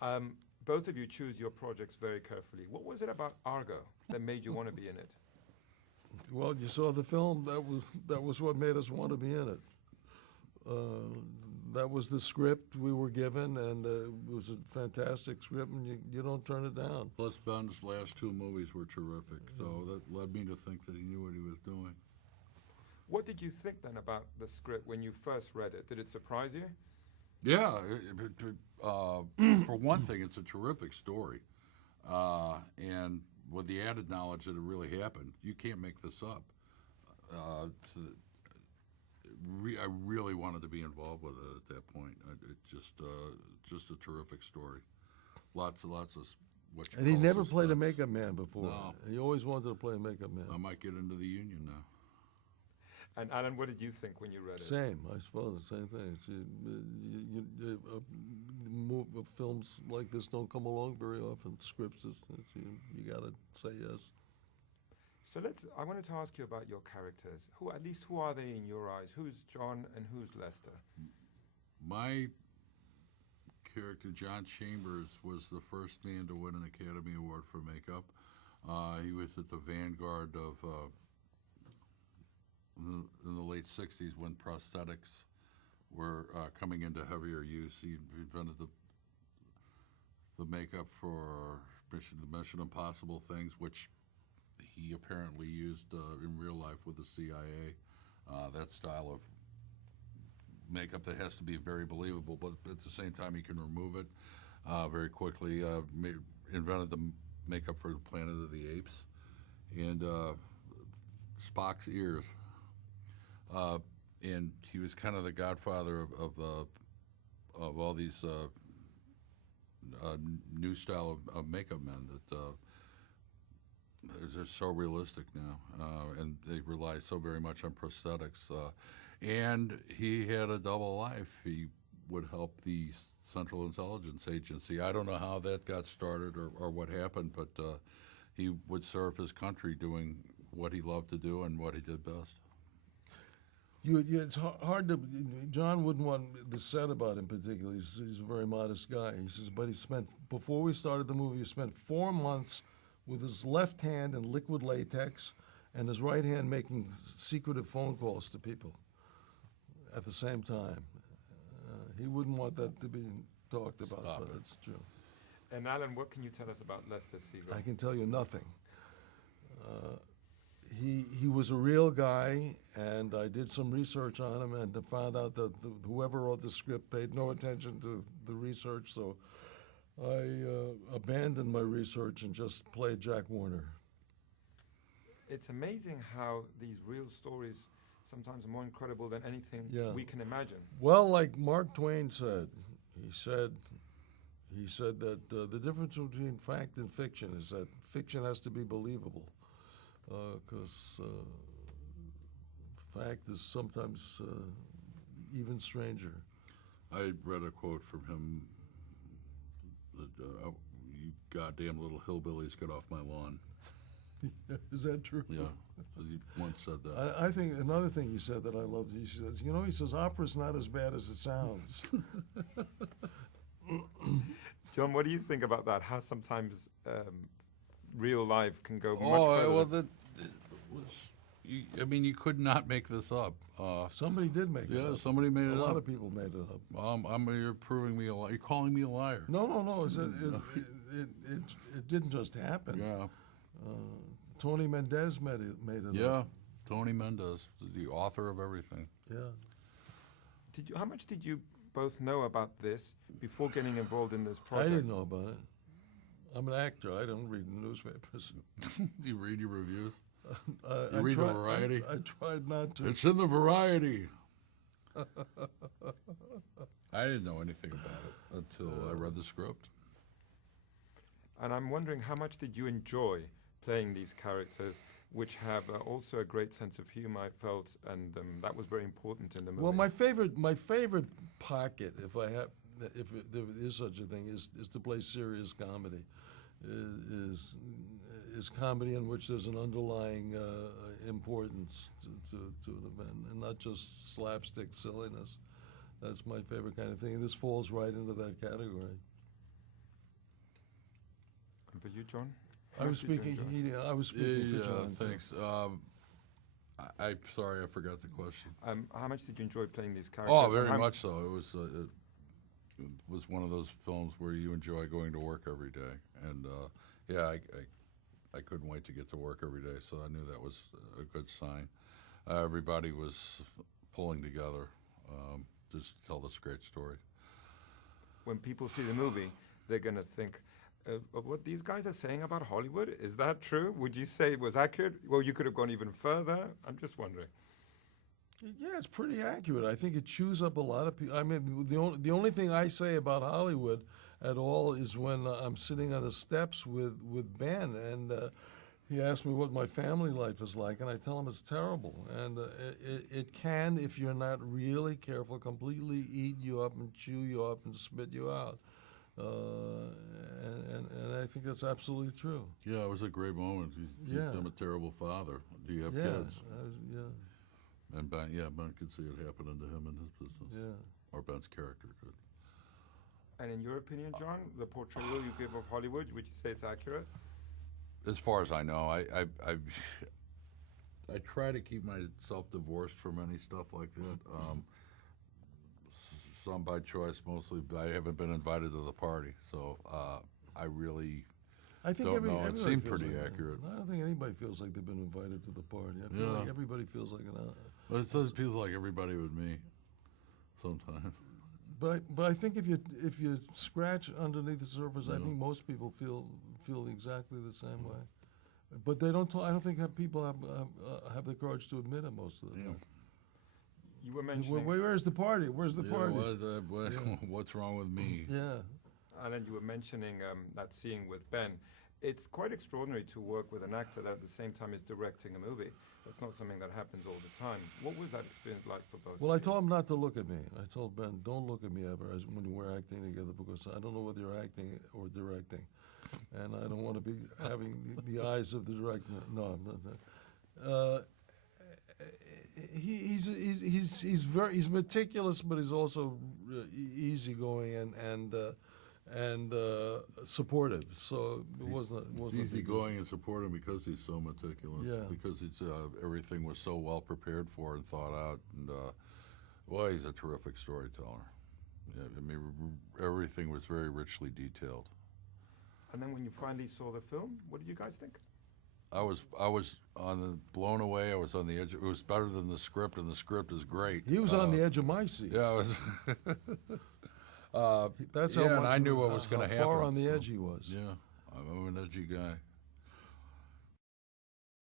Both of you choose your projects very carefully. What was it about Argo that made you want to be in it? Well, you saw the film. That was what made us want to be in it. That was the script we were given, and it was a fantastic script, and you don't turn it down. Plus, Ben's last two movies were terrific, so that led me to think that he knew what he was doing. What did you think then about the script when you first read it? Did it surprise you? Yeah, for one thing, it's a terrific story, and with the added knowledge that it really happened, you can't make this up. So I really wanted to be involved with it at that point. It just a terrific story. Lots of what you And he call never played a suspense. makeup man before. No. He always wanted to play a makeup man. I might get into the union now. And Alan, what did you think when you read it? Same, I suppose, the same thing. Films like this don't come along very often. Scripts, you got to say yes. So I wanted to ask you about your characters. Who are they in your eyes? Who's John and who's Lester? My character, John Chambers, was the first man to win an Academy Award for makeup. He was at the vanguard of, in the late 60s when prosthetics were coming into heavier use. He invented the makeup for the Mission Impossible things, which he apparently used in real life with the CIA. That style of makeup that has to be very believable, but at the same time he can remove it very quickly. Invented the makeup for Planet of the Apes, and Spock's ears. And he was kind of the godfather of all these new style of makeup men that they're so realistic now, and they rely so very much on prosthetics. And he had a double life. He would help the Central Intelligence Agency. I don't know how that got started or what happened, but he would serve his country doing what he loved to do and what he did best. It's hard to. John wouldn't want this said about him particularly. He's a very modest guy. He says, but before we started the movie, he spent 4 months with his left hand in liquid latex and his right hand making secretive phone calls to people at the same time. He wouldn't want that to be talked about, but it's true. And Alan, what can you tell us about Lester Siegel? I can tell you nothing. He was a real guy, and I did some research on him and found out that whoever wrote the script paid no attention to the research, so I abandoned my research and just played Jack Warner. It's amazing how these real stories sometimes are more incredible than anything we can imagine. Well, like Mark Twain said, he said that the difference between fact and fiction is that fiction has to be believable, because fact is sometimes even stranger. I read a quote from him that, you goddamn little hillbillies, get off my lawn. Is that true? Yeah, he once said that. I think another thing he said that I loved, he says, opera's not as bad as it sounds. John, what do you think about that? How sometimes real life can go much further? Well, you could not make this up. Somebody did make it up. Yeah, somebody made it up. A lot of people made it up. You're proving me a liar. You're calling me a liar. No. It didn't just happen. Yeah. Tony Mendez made it up. Yeah, Tony Mendez, the author of everything. Yeah. How much did you both know about this before getting involved in this project? I didn't know about it. I'm an actor. I don't read the newspapers. You read your reviews? You read the Variety? I tried not to. It's in the Variety. I didn't know anything about it until I read the script. And I'm wondering, how much did you enjoy playing these characters, which have also a great sense of humor, I felt, and that was very important in the movie. Well, my favorite pocket, if there is such a thing, is to play serious comedy. Is comedy in which there's an underlying importance to an event, and not just slapstick silliness. That's my favorite kind of thing, and this falls right into that category. for you, John? I was speaking. I was speaking for John. Thanks. I'm sorry, I forgot the question. How much did you enjoy playing these characters? Oh, and very how- much so. It was one of those films where you enjoy going to work every day, and I couldn't wait to get to work every day. So I knew that was a good sign. Everybody was pulling together just to tell this great story. When people see the movie, they're going to think, what these guys are saying about Hollywood, is that true? Would you say it was accurate? Well, you could have gone even further. I'm just wondering. Yeah, it's pretty accurate. I think it chews up a lot of people. I mean, the only thing I say about Hollywood at all is when I'm sitting on the steps with Ben, and he asked me what my family life is like, and I tell him it's terrible. And it can, if you're not really careful, completely eat you up and chew you up and spit you out. And I think that's absolutely true. Yeah, it was a great moment. He's been a terrible father. Do you have kids? Yeah. And Ben could see it happening to him in his business. Yeah. Or Ben's character could. And in your opinion, John, the portrayal you give of Hollywood, would you say it's accurate? As far as I know, I try to keep myself divorced from any stuff like that. Some by choice, mostly. I haven't been invited to the party, so I really I think don't know. It everybody seemed feels pretty like accurate. I don't think anybody feels like they've been invited to the party. I feel like everybody feels like an. But it says feels like everybody with me sometimes. But I think if you scratch underneath the surface, I think most people feel exactly the same way. But they don't. I don't think people have the courage to admit it most of the time. You were mentioning... Where's the party? Where's the party? What's wrong with me? Yeah. Alan, you were mentioning that scene with Ben. It's quite extraordinary to work with an actor that at the same time is directing a movie. That's not something that happens all the time. What was that experience like for both Well, of I you? told him not to look at me. I told Ben, don't look at me ever when we're acting together, because I don't know whether you're acting or directing. And I don't want to be having the eyes of the director. No, I'm not. He's meticulous, but he's also easygoing and supportive. So it wasn't Easygoing and supportive because he's so meticulous. Yeah. Because everything was so well prepared for and thought out. And well, he's a terrific storyteller. Yeah, I mean, everything was very richly detailed. And then when you finally saw the film, what did you guys think? I was blown away. I was on the edge. It was better than the script, and the script is great. He was on the edge of my seat. Yeah, I was. That's how much. And I knew what was going to happen. How far on the edge he was. Yeah, I'm an edgy guy.